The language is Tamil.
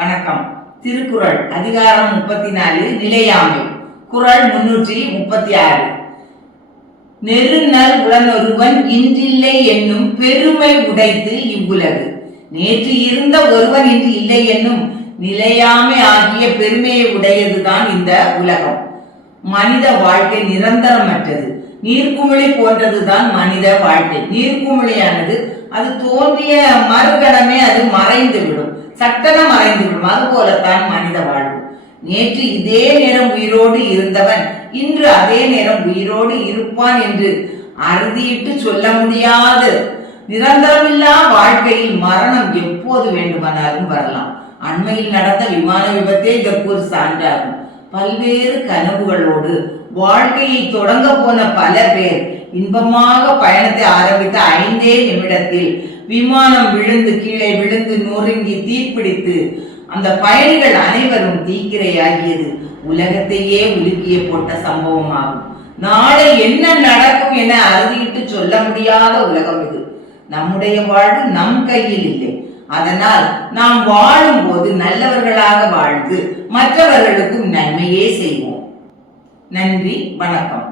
வணக்கம். திருக்குறள் அதிகாரம் 34 நிலையாமை. குறள் 336. நெருநல் உடனொருவன் இன்றில்லை என்னும் பெருமை உடைத்து இவ்வுலகு. நேற்று இருந்த ஒருவன் இன்று இல்லை என்னும் நிலையாமை ஆகிய பெருமையை உடையதுதான் இந்த உலகம். மனித வாழ்க்கை நிரந்தரமற்றது. நீர்க்குமிழி போன்றதுதான் மனித வாழ்க்கை. நீர்க்குமிழியானது அது தோன்றிய மறுகணமே அது மறைந்துவிடும், சட்டன மறைந்துவிடும். அது போலத்தான் மனித வாழ்வு. நேற்று இதே நேரம் உயிரோடு இருந்தவன் இன்று அதே நேரம் உயிரோடு இருப்பான் என்று அறுதியிட்டு சொல்ல முடியாது. நிரந்தரமில்லா வாழ்க்கையில் மரணம் எப்போது வேண்டுமானாலும் வரலாம். அண்மையில் நடந்த விமான விபத்தே இதற்கு ஒரு சான்றாகும். பல்வேறு கனவுகளோடு வாழ்க்கையை தொடங்க போன பல பேர் இன்பமாக பயணத்தை ஆரம்பித்த 5 நிமிடத்தில் விமானம் விழுந்து கீழே விழுந்து நொறுங்கி தீப்பிடித்து அந்த பயணிகள் அனைவரும் தீக்கிரையாகியது உலகத்தையே உலுக்கிய போட்ட சம்பவமாகும். நாளை என்ன நடக்கும் என அறுதியிட்டு சொல்ல முடியாத உலகம் இது. நம்முடைய வாழ்வு நம் கையில் இல்லை. அதனால் நாம் வாழும் போது நல்லவர்களாக வாழ்ந்து மற்றவர்களுக்கும் நன்மையே செய்வோம். நன்றி, வணக்கம்.